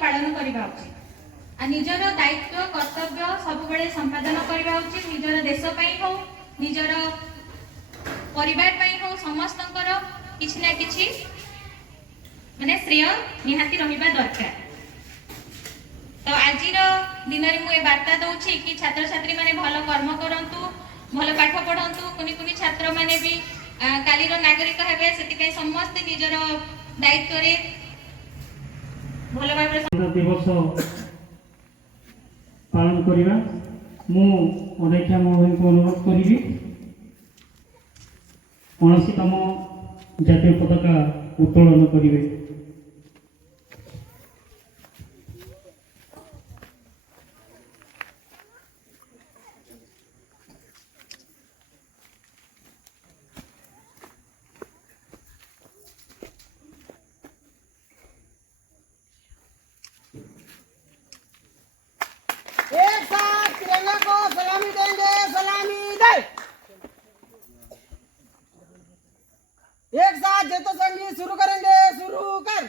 पालन करबा उचित आ निजर दायित्व कर्तव्य सब बेले संपादन करबा उचित निजर देश पई हो निजर परिवार पई हो समस्तंकर किछि ना किछि माने श्रेय निहाती रहिबा दरकार। तो आज दिन में मुझे वार्ता दूसरी कि छात्र छात्री माने भल कर्म करंतु भल पाठ पढ़ंतु कुनी कुनी छात्र माने भी कालीर नागरिक हेबे सेति समस्त निजर दायित्व रे भल भाबरे दिवस पालन करिबा मु अध्यक्षा महोदय को अनुरोध करिबी कौनसीतम जातीय पताका उत्तोलन करिवे। एक साथ तिरंगा को सलामी देंगे, सलामी दे। एक साथ जयतो संगीत शुरू करेंगे, शुरू कर।